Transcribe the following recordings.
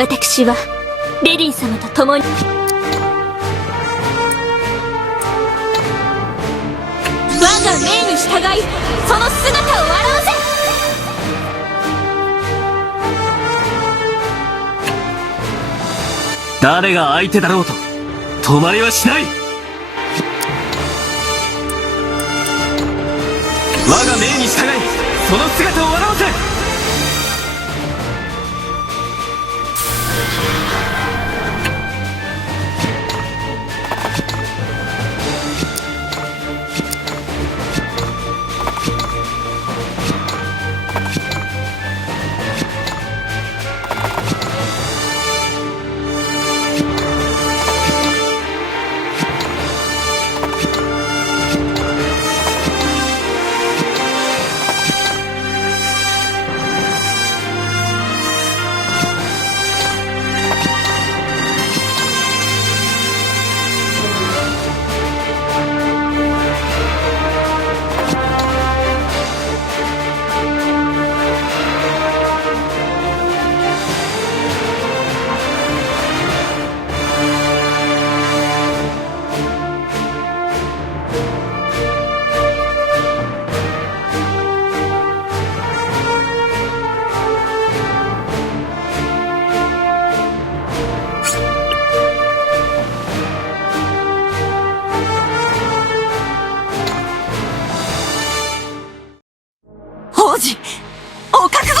私はレディ様と共に。我が命に従いその姿を現せ。誰が相手だろうと止まりはしない。我が命に従いその姿を現せ。王子、お覚悟を。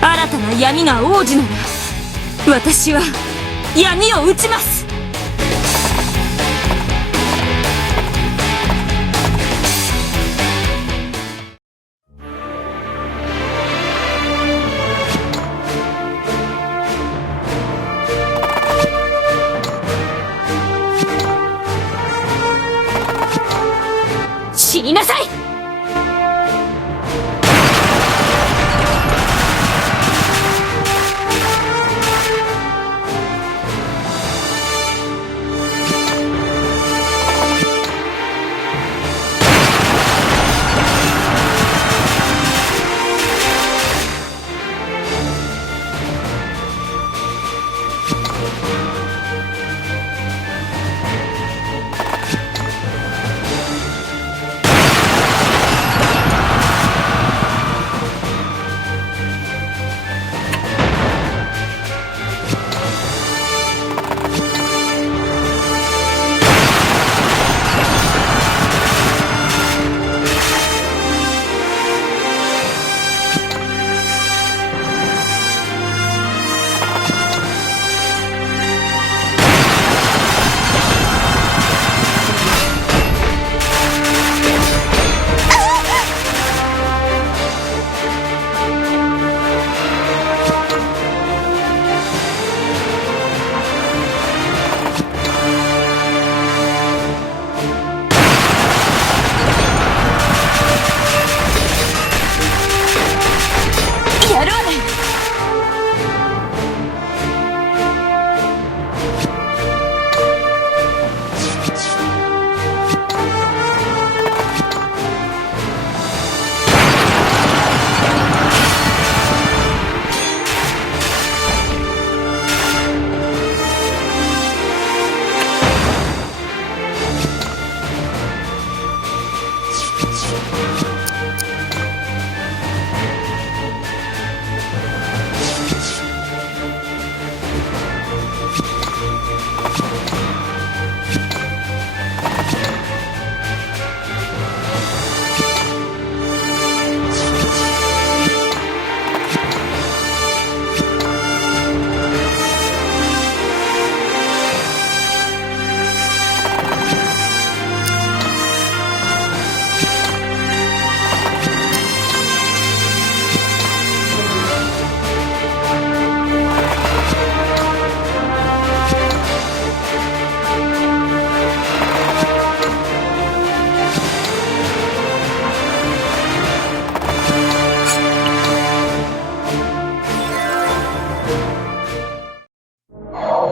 新たな闇が王子なら私は闇を打ちます。死になさい。やるわね。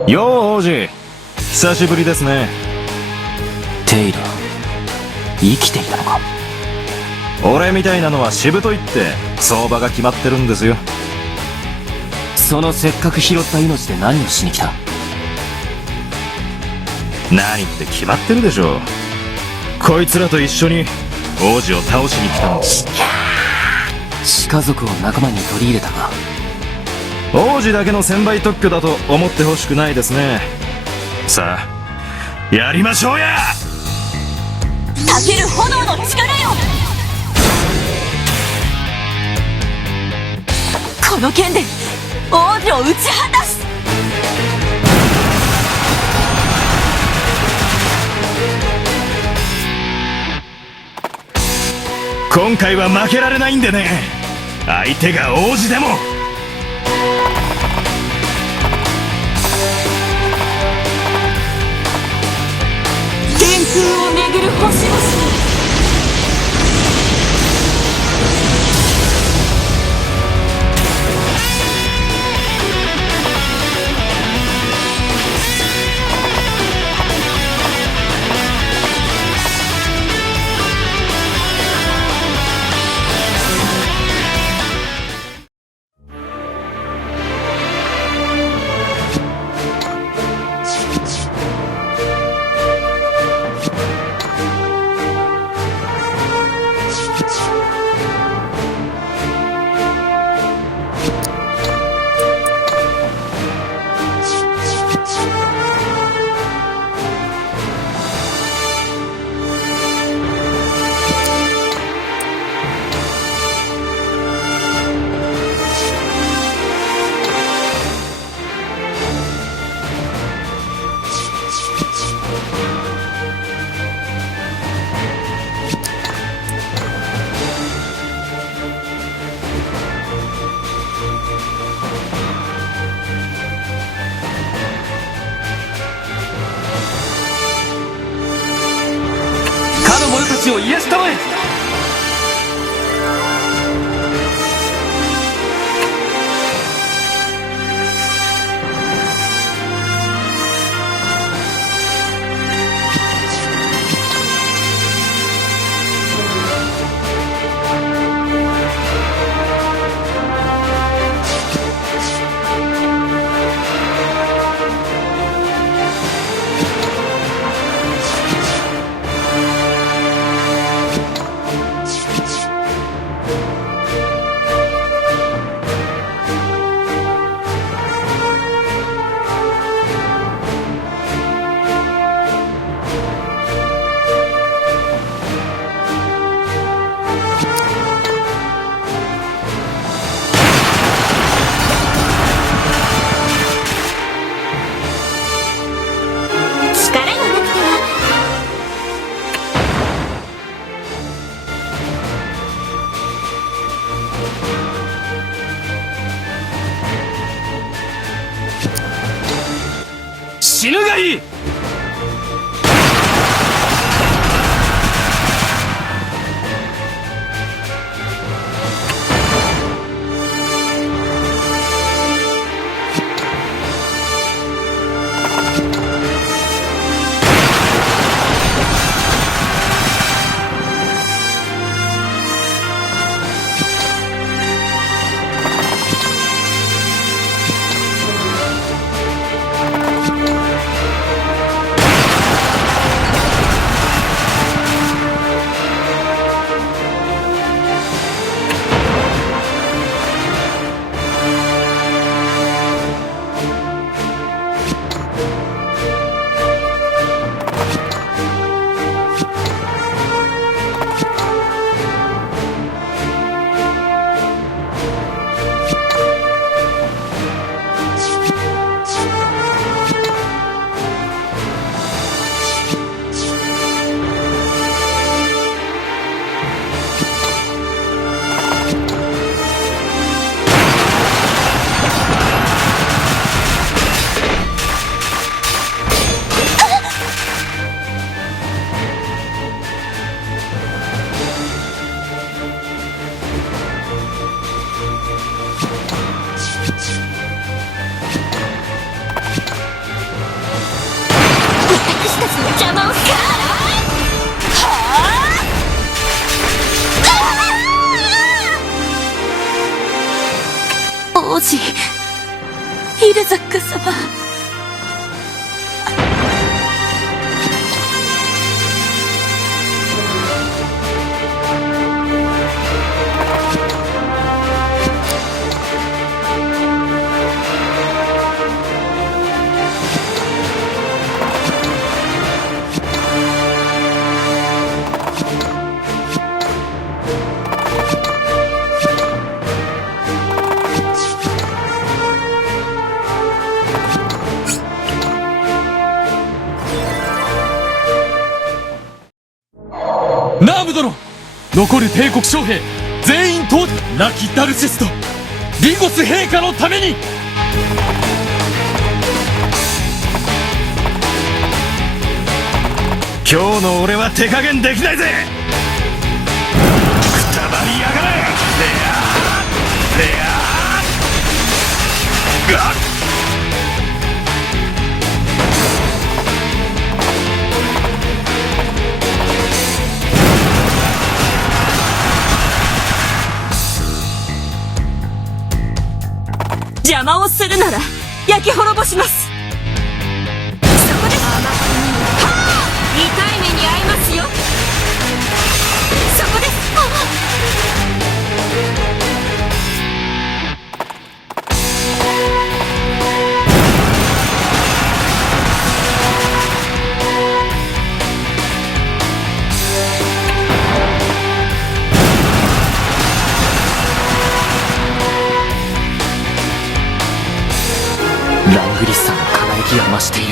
よう王子、久しぶりですね。テイラー、生きていたのか。俺みたいなのはしぶといって相場が決まってるんですよ。そのせっかく拾った命で何をしに来た？何って決まってるでしょ。こいつらと一緒に王子を倒しに来たんです。鹿族を仲間に取り入れたか。王子だけの専売特許だと思ってほしくないですね。さあやりましょうや。たける炎の力よ。この剣で王子を打ち果たす。今回は負けられないんでね。相手が王子でも。天空を巡る星々。ザック様。ナーム殿、残る帝国将兵全員到亡きダルシスとリゴス陛下のために。今日の俺は手加減できないぜ。くたばりやがれ。ガッ邪魔をするなら焼き滅ぼします。そこです。痛い目に遭いますよ。そこです。ラングリッサの輝きが増している。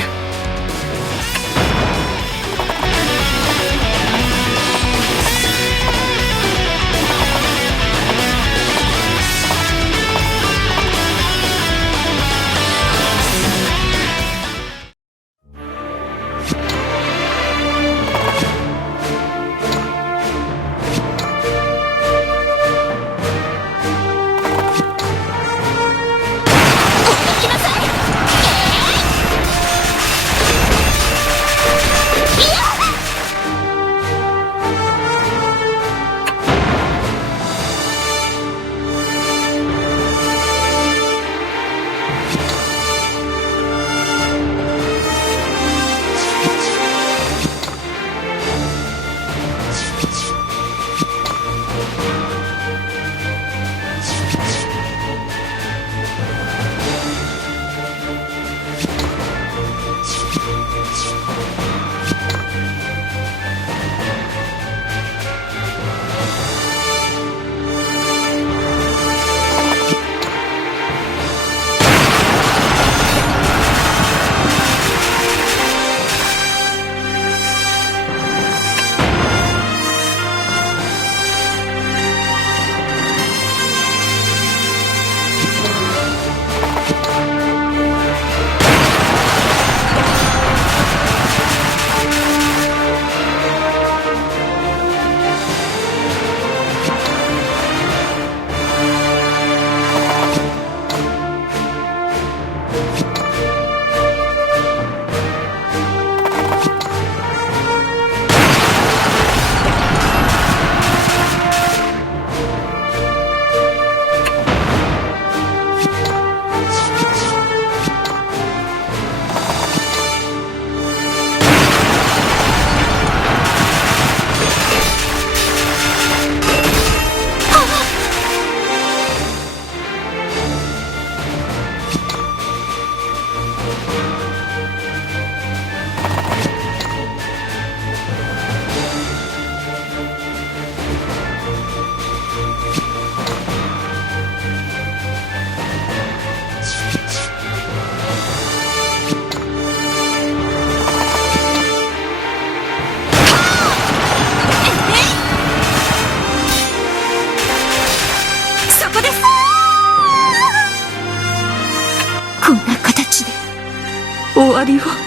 終わりを。